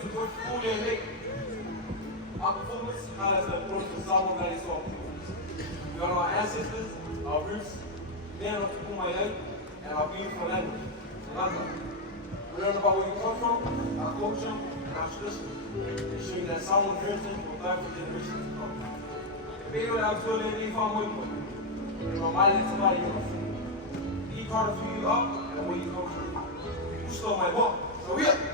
to put food in it. Our performance has the importance of Sabo that is all. We are our ancestors, our roots, then of Kumayai, and our beautiful language, Landa. We learn about where you come from, our culture, and our tradition, ensuring that Sabo heritage will thrive for generations to come. Pero la actual lady found one more. Reminded somebody else. He called you up and where you come from. You stole my book. So we up.